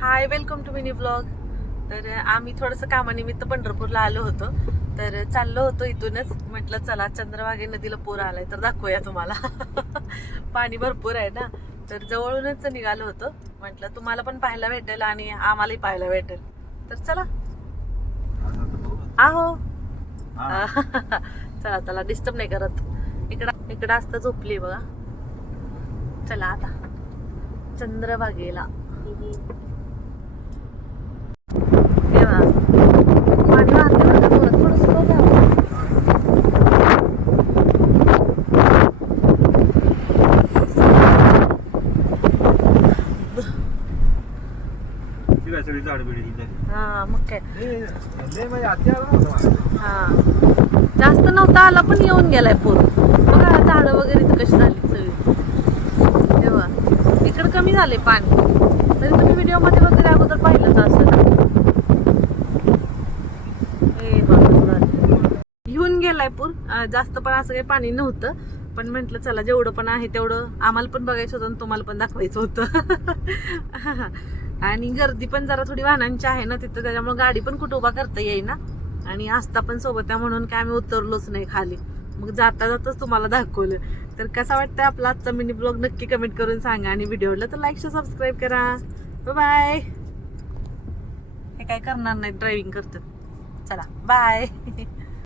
High, welcome to mini blog. तर आम्ही थोडंसं कामानिमित्त पंढरपूरला आलो होतो. तर चाललो होतो इथूनच. म्हटलं चला चंद्रभागा नदीला पूर आलाय तर दाखवूया तुम्हाला. पाणी भरपूर आहे ना, तर जवळूनच निघालो होतो. म्हटलं तुम्हाला पण पाहायला भेटेल आणि आम्हालाही पाहायला भेटेल. तर चला आहो. चला चला, डिस्टर्ब नाही करत. इकडं असतं झोपली बघा. चला आता चंद्रभागेला. तेव्हा पाणी वाहतं ना जोरात, थोडं स्लो जावं. हा मग काय, हा जास्त नव्हता आला पण येऊन गेलाय पूर. बघा झाडं वगैरे तर कशी झाली सगळी. तेव्हा इकडं कमी झाले पाणी, तरी तुम्ही व्हिडिओ मध्ये वगैरे अगोदर पाहिलंच असेल. येऊन गेलाय पूर. जास्त पण असं काही पाणी नव्हतं, पण म्हटलं चला जेवढं पण आहे तेवढं आम्हाला पण बघायचं होतं आणि तुम्हाला पण दाखवायचं होतं. आणि गर्दी पण जरा थोडी वाहनांची आहे ना तिथं, त्याच्यामुळे गाडी पण कुठं उभा करता येईना. आणि आस्था पण सोबत आहे म्हणून काय आम्ही उतरलोच नाही खाली. मग जाता जाताच तुम्हाला दाखवलं. तर कसा वाटतं आपला आजचा मिनी ब्लॉग नक्की कमेंट करून सांगा. आणि व्हिडिओला तर लाईक सबस्क्राईब करा. बाय. हे काय करणार नाही, ड्रायव्हिंग करतात. चला बाय.